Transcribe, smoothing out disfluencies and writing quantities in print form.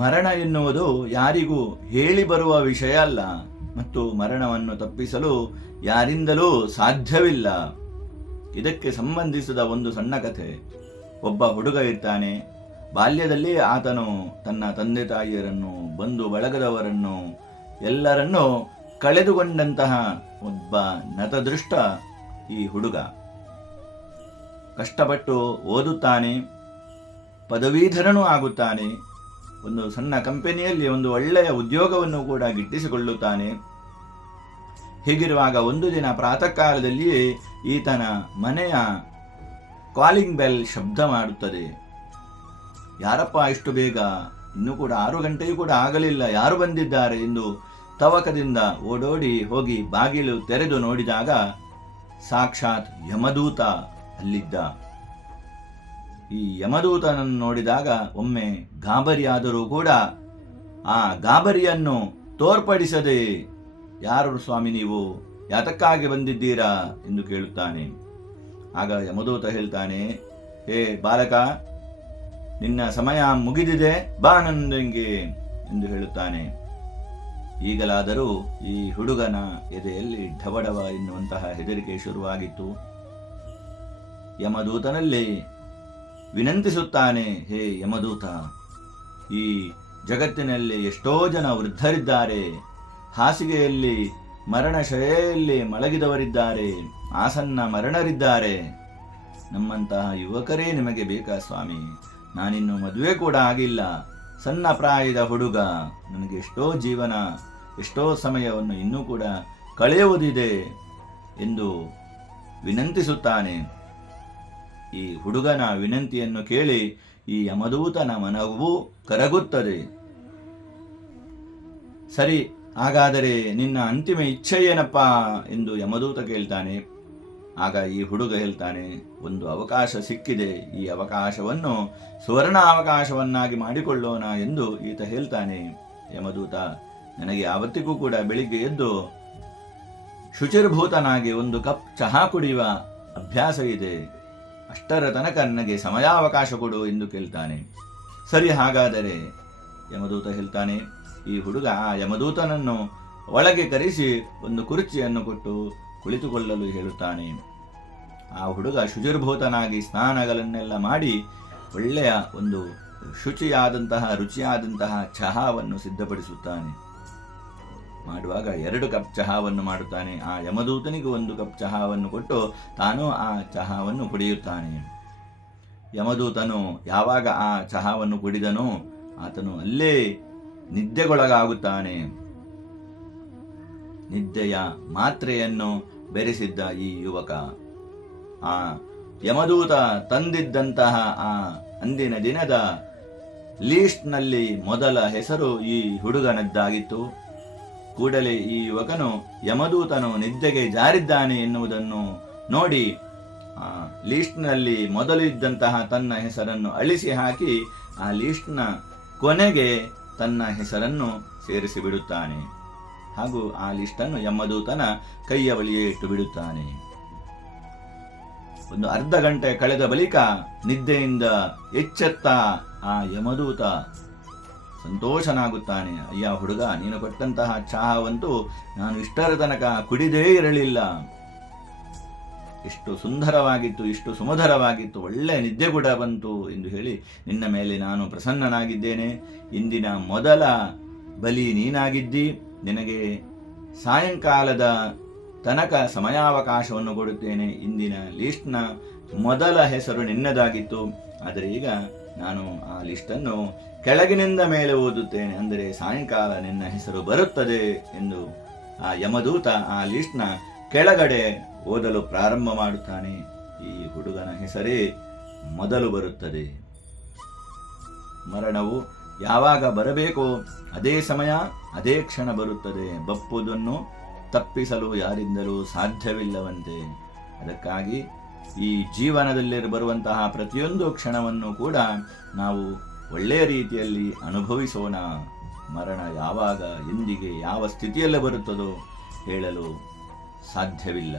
ಮರಣ ಎನ್ನುವುದು ಯಾರಿಗೂ ಹೇಳಿ ಬರುವ ವಿಷಯ ಅಲ್ಲ, ಮತ್ತು ಮರಣವನ್ನು ತಪ್ಪಿಸಲು ಯಾರಿಂದಲೂ ಸಾಧ್ಯವಿಲ್ಲ. ಇದಕ್ಕೆ ಸಂಬಂಧಿಸಿದ ಒಂದು ಸಣ್ಣ ಕಥೆ. ಒಬ್ಬ ಹುಡುಗ ಇರ್ತಾನೆ. ಬಾಲ್ಯದಲ್ಲಿ ಆತನು ತನ್ನ ತಂದೆ ತಾಯಿಯರನ್ನು, ಬಂಧು ಬಳಗದವರನ್ನು ಎಲ್ಲರನ್ನೂ ಕಳೆದುಕೊಂಡಂತಹ ಒಬ್ಬ ನತದೃಷ್ಟ ಈ ಹುಡುಗ. ಕಷ್ಟಪಟ್ಟು ಓದುತ್ತಾನೆ, ಪದವೀಧರನೂ ಆಗುತ್ತಾನೆ. ಒಂದು ಸಣ್ಣ ಕಂಪನಿಯಲ್ಲಿ ಒಂದು ಒಳ್ಳೆಯ ಉದ್ಯೋಗವನ್ನು ಕೂಡ ಗಿಟ್ಟಿಸಿಕೊಳ್ಳುತ್ತಾನೆ. ಹೀಗಿರುವಾಗ ಒಂದು ದಿನ ಪ್ರಾತಃ ಕಾಲದಲ್ಲಿಯೇ ಈತನ ಮನೆಯ ಕಾಲಿಂಗ್ ಬೆಲ್ ಶಬ್ದ ಮಾಡುತ್ತದೆ. ಯಾರಪ್ಪ ಇಷ್ಟು ಬೇಗ? ಇನ್ನೂ ಕೂಡ 6 ಗಂಟೆಯೂ ಕೂಡ ಆಗಲಿಲ್ಲ, ಯಾರು ಬಂದಿದ್ದಾರೆ ಎಂದು ತವಕದಿಂದ ಓಡೋಡಿ ಹೋಗಿ ಬಾಗಿಲು ತೆರೆದು ನೋಡಿದಾಗ ಸಾಕ್ಷಾತ್ ಯಮದೂತ ಅಲ್ಲಿದ್ದ. ಈ ಯಮದೂತನನ್ನು ನೋಡಿದಾಗ ಒಮ್ಮೆ ಗಾಬರಿಯಾದರೂ ಕೂಡ ಆ ಗಾಬರಿಯನ್ನು ತೋರ್ಪಡಿಸದೆ, ಯಾರು ಸ್ವಾಮಿ ನೀವು, ಯಾತಕ್ಕಾಗಿ ಬಂದಿದ್ದೀರಾ ಎಂದು ಕೇಳುತ್ತಾನೆ. ಆಗ ಯಮದೂತ ಹೇಳ್ತಾನೆ, ಹೇ ಬಾಲಕ, ನಿನ್ನ ಸಮಯ ಮುಗಿದಿದೆ, ಬಾ ನನ್ನೊಂದಿಗೆ ಎಂದು ಹೇಳುತ್ತಾನೆ. ಈಗಲಾದರೂ ಈ ಹುಡುಗನ ಎದೆಯಲ್ಲಿ ಢವಢವ ಎನ್ನುವಂತಹ ಹೆದರಿಕೆ ಶುರುವಾಗಿತ್ತು. ಯಮದೂತನಲ್ಲಿ ವಿನಂತಿಸುತ್ತಾನೆ, ಹೇ ಯಮದೂತ, ಈ ಜಗತ್ತಿನಲ್ಲಿ ಎಷ್ಟೋ ಜನ ವೃದ್ಧರಿದ್ದಾರೆ, ಹಾಸಿಗೆಯಲ್ಲಿ ಮರಣಶಯ್ಯೆಯಲ್ಲಿ ಮಲಗಿದವರಿದ್ದಾರೆ, ಆಸನ್ನ ಮರಣರಿದ್ದಾರೆ. ನಮ್ಮಂತಹ ಯುವಕರೇ ನಿಮಗೆ ಬೇಕಾ ಸ್ವಾಮಿ? ನಾನಿನ್ನು ಮದುವೆ ಕೂಡ ಆಗಿಲ್ಲ, ಸಣ್ಣ ಪ್ರಾಯದ ಹುಡುಗ, ನನಗೆ ಎಷ್ಟೋ ಸಮಯವನ್ನು ಇನ್ನೂ ಕೂಡ ಕಳೆಯುವುದಿದೆ ಎಂದು ವಿನಂತಿಸುತ್ತಾನೆ. ಈ ಹುಡುಗನ ವಿನಂತಿಯನ್ನು ಕೇಳಿ ಈ ಯಮದೂತನ ಮನವೂ ಕರಗುತ್ತದೆ. ಸರಿ, ಹಾಗಾದರೆ ನಿನ್ನ ಅಂತಿಮ ಇಚ್ಛೆ ಏನಪ್ಪಾ ಎಂದು ಯಮದೂತ ಕೇಳ್ತಾನೆ. ಆಗ ಈ ಹುಡುಗ ಹೇಳ್ತಾನೆ, ಒಂದು ಅವಕಾಶ ಸಿಕ್ಕಿದೆ, ಈ ಅವಕಾಶವನ್ನು ಸುವರ್ಣ ಅವಕಾಶವನ್ನಾಗಿ ಮಾಡಿಕೊಳ್ಳೋಣ ಎಂದು ಈತ ಹೇಳ್ತಾನೆ. ಯಮದೂತ, ನನಗೆ ಯಾವತ್ತಿಗೂ ಕೂಡ ಬೆಳಿಗ್ಗೆ ಎದ್ದು ಶುಚಿರ್ಭೂತನಾಗಿ ಒಂದು ಕಪ್ ಚಹಾ ಕುಡಿಯುವ ಅಭ್ಯಾಸ ಇದೆ, ಅಷ್ಟರ ತನಕ ನನಗೆ ಸಮಯಾವಕಾಶ ಕೊಡು ಎಂದು ಕೇಳ್ತಾನೆ. ಸರಿ, ಹಾಗಾದರೆ ಯಮದೂತ ಹೇಳ್ತಾನೆ. ಈ ಹುಡುಗ ಆ ಯಮದೂತನನ್ನು ಒಳಗೆ ಕರೆಸಿ ಒಂದು ಕುರ್ಚಿಯನ್ನು ಕೊಟ್ಟು ಕುಳಿತುಕೊಳ್ಳಲು ಹೇಳುತ್ತಾನೆ. ಆ ಹುಡುಗ ಶುಚಿರ್ಭೂತನಾಗಿ ಸ್ನಾನಗಳನ್ನೆಲ್ಲ ಮಾಡಿ ಒಳ್ಳೆಯ ಒಂದು ರುಚಿಯಾದಂತಹ ಚಹಾವನ್ನು ಸಿದ್ಧಪಡಿಸುತ್ತಾನೆ. ಮಾಡುವಾಗ 2 ಕಪ್ ಚಹಾವನ್ನು ಮಾಡುತ್ತಾನೆ. ಆ ಯಮದೂತನಿಗೆ 1 ಕಪ್ ಚಹಾವನ್ನು ಕೊಟ್ಟು ತಾನು ಆ ಚಹಾವನ್ನು ಕುಡಿಯುತ್ತಾನೆ. ಯಮದೂತನು ಯಾವಾಗ ಆ ಚಹಾವನ್ನು ಕುಡಿದನೋ ಆತನು ಅಲ್ಲೇ ನಿದ್ದೆಗೊಳಗಾಗುತ್ತಾನೆ. ನಿದ್ದೆಯ ಮಾತ್ರೆಯನ್ನು ಬೆರೆಸಿದ್ದ ಈ ಯುವಕ ಆ ಯಮದೂತ ತಂದಿದ್ದಂತಹ ಆ ಅಂದಿನ ದಿನದ ಲೀಸ್ಟ್ನಲ್ಲಿ ಮೊದಲ ಹೆಸರು ಈ ಹುಡುಗನದ್ದಾಗಿತ್ತು. ಕೂಡಲೇ ಈ ಯುವಕನು ಯಮದೂತನು ನಿದ್ದೆಗೆ ಜಾರಿದ್ದಾನೆ ಎನ್ನುವುದನ್ನು ನೋಡಿ ಆ ಲೀಸ್ಟ್ನಲ್ಲಿ ಮೊದಲು ಇದ್ದಂತಹ ತನ್ನ ಹೆಸರನ್ನು ಅಳಿಸಿ ಹಾಕಿ ಆ ಲೀಸ್ಟ್ನ ಕೊನೆಗೆ ತನ್ನ ಹೆಸರನ್ನು ಸೇರಿಸಿ ಬಿಡುತ್ತಾನೆ. ಹಾಗೂ ಆ ಲಿಸ್ಟನ್ನು ಯಮದೂತನ ಕೈಯ ಬಳಿಯೇ ಇಟ್ಟು ಬಿಡುತ್ತಾನೆ. ಒಂದು ಅರ್ಧ ಗಂಟೆ ಕಳೆದ ಬಳಿಕ ನಿದ್ದೆಯಿಂದ ಎಚ್ಚೆತ್ತ ಆ ಯಮದೂತ ಸಂತೋಷನಾಗುತ್ತಾನೆ. ಅಯ್ಯ ಹುಡುಗ, ನೀನು ಕೊಟ್ಟಂತಹ ಚಹಾವಂತೂ ನಾನು ಇಷ್ಟರ ತನಕ ಕುಡಿದೇ ಇರಲಿಲ್ಲ. ಎಷ್ಟು ಸುಂದರವಾಗಿತ್ತು, ಎಷ್ಟು ಸುಮಧುರವಾಗಿತ್ತು, ಒಳ್ಳೆ ನಿದ್ದೆ ಕೂಡ ಬಂತು ಎಂದು ಹೇಳಿ ನಿನ್ನ ಮೇಲೆ ನಾನು ಪ್ರಸನ್ನನಾಗಿದ್ದೇನೆ. ಇಂದಿನ ಮೊದಲ ಬಲಿ ನೀನಾಗಿದ್ದಿ. ನಿನಗೆ ಸಾಯಂಕಾಲದ ತನಕ ಸಮಯಾವಕಾಶವನ್ನು ಕೊಡುತ್ತೇನೆ. ಇಂದಿನ ಲಿಸ್ಟ್ನ ಮೊದಲ ಹೆಸರು ನಿನ್ನದಾಗಿತ್ತು, ಆದರೆ ಈಗ ನಾನು ಆ ಲಿಸ್ಟನ್ನು ಕೆಳಗಿನಿಂದ ಮೇಲೆ ಓದುತ್ತೇನೆ, ಅಂದರೆ ಸಾಯಂಕಾಲ ನಿನ್ನ ಹೆಸರು ಬರುತ್ತದೆ ಎಂದು ಆ ಯಮದೂತ ಆ ಲಿಸ್ಟ್ನ ಕೆಳಗಡೆ ಓದಲು ಪ್ರಾರಂಭ ಮಾಡುತ್ತಾನೆ. ಈ ಹುಡುಗನ ಹೆಸರೇ ಮೊದಲು ಬರುತ್ತದೆ. ಮರಣವು ಯಾವಾಗ ಬರಬೇಕೋ ಅದೇ ಸಮಯ ಅದೇ ಕ್ಷಣ ಬರುತ್ತದೆ. ಬಪ್ಪುದನ್ನು ತಪ್ಪಿಸಲು ಯಾರಿಂದಲೂ ಸಾಧ್ಯವಿಲ್ಲವಂತೆ. ಅದಕ್ಕಾಗಿ ಈ ಜೀವನದಲ್ಲಿ ಬರುವಂತಹ ಪ್ರತಿಯೊಂದು ಕ್ಷಣವನ್ನು ಕೂಡ ನಾವು ಒಳ್ಳೆಯ ರೀತಿಯಲ್ಲಿ ಅನುಭವಿಸೋಣ. ಮರಣ ಯಾವಾಗ, ಎಂದಿಗೆ, ಯಾವ ಸ್ಥಿತಿಯಲ್ಲಿ ಬರುತ್ತದೋ ಹೇಳಲು ಸಾಧ್ಯವಿಲ್ಲ.